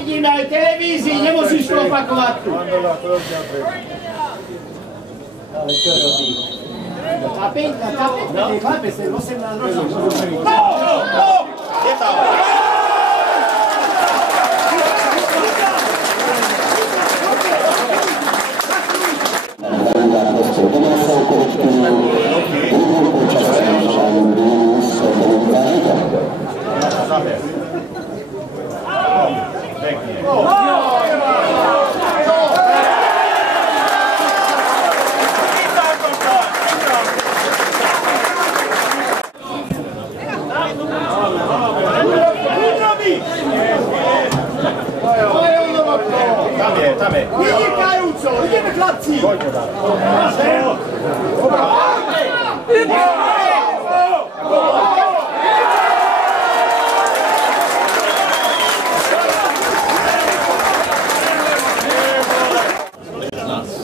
Vidíme aj televízii, nemusíš to opakovať tu. Ale čo robí? Kapenta, chlapec, ten 18 rokov. Je tam! Tam je. Vynikajúco, ideme chlapci!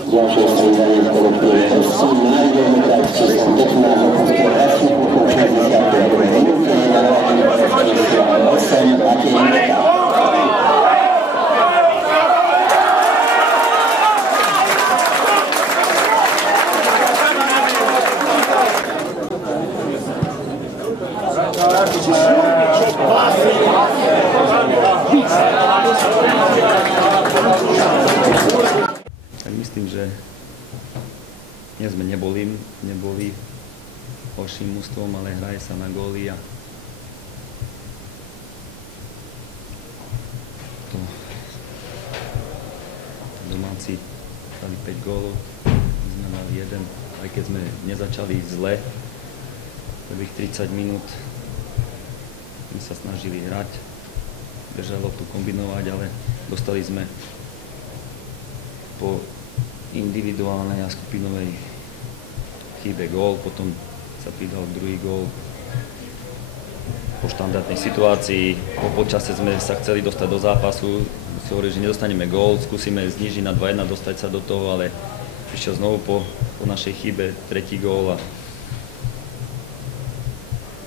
Ďalšie striedanie v kolektíve FC nájdeme tak číslom 15 konspiráciu po 62. minúte na hlavne 8 a Kienka. Tak myslím, že dnes sme neboli horším mužstvom, ale hraje sa na góly a to domáci dali 5 gólov, my sme mali 1, aj keď sme nezačali zle, prvých 30 minút sme sa snažili hrať, držalo tu kombinovať, ale dostali sme po individuálnej a skupinovej chybe gól, potom sa pridal druhý gól po štandardnej situácii. Po počase sme sa chceli dostať do zápasu, si hovorili, že nedostaneme gól, skúsime znížiť na 2-1, dostať sa do toho, ale prišiel znovu po našej chybe tretí gól a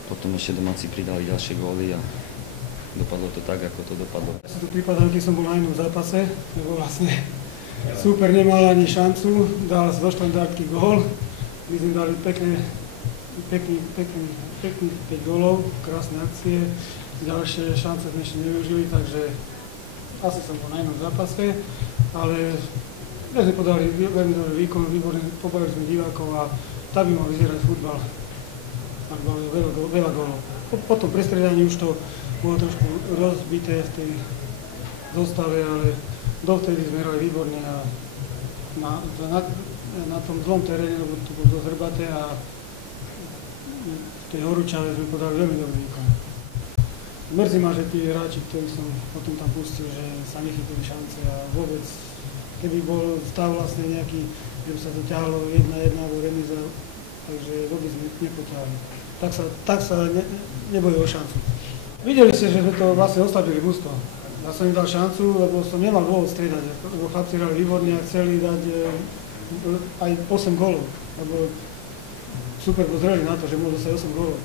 potom ešte domáci pridali ďalšie góly a dopadlo to tak, ako to dopadlo. Ja sa tu pripadal, keď som bol na inom zápase, lebo vlastne súper nemal ani šancu, dal zo štandardky gól. My sme dali pekných 5 gólov, krásne akcie, ďalšie šance sme ešte nevyužili, takže asi som bol na inom zápase, ale sme podali veľmi dobrý výkon, výborne, pobavili sme divákov a tak by mal vyzerať futbal. Tak bolo veľa gólov. Po tom prestriedaní už to bolo trošku rozbité v tej zostave, ale dovtedy sme hrali výborne a na tom zlom teréne, lebo to bolo dosť hrbaté a v tej horúčave sme podali veľmi dobrý výkon. Mrzí ma, že tí hráči, ktorí som potom tam pustil, že sa nechytili šance a vôbec, keby bol stav vlastne nejaký, že by sa to ťahalo 1-1 alebo remiza, takže vôbec nepoťahali. Tak sa nebojí o šancu. Videli ste, že sme to vlastne oslabili mužstvo. Ja som im dal šancu, lebo som nemal dôvod striedať, lebo chlapci hrali výborne a chceli dať aj 8 gólov, lebo super pozreli na to, že môžu sa 8 gólov.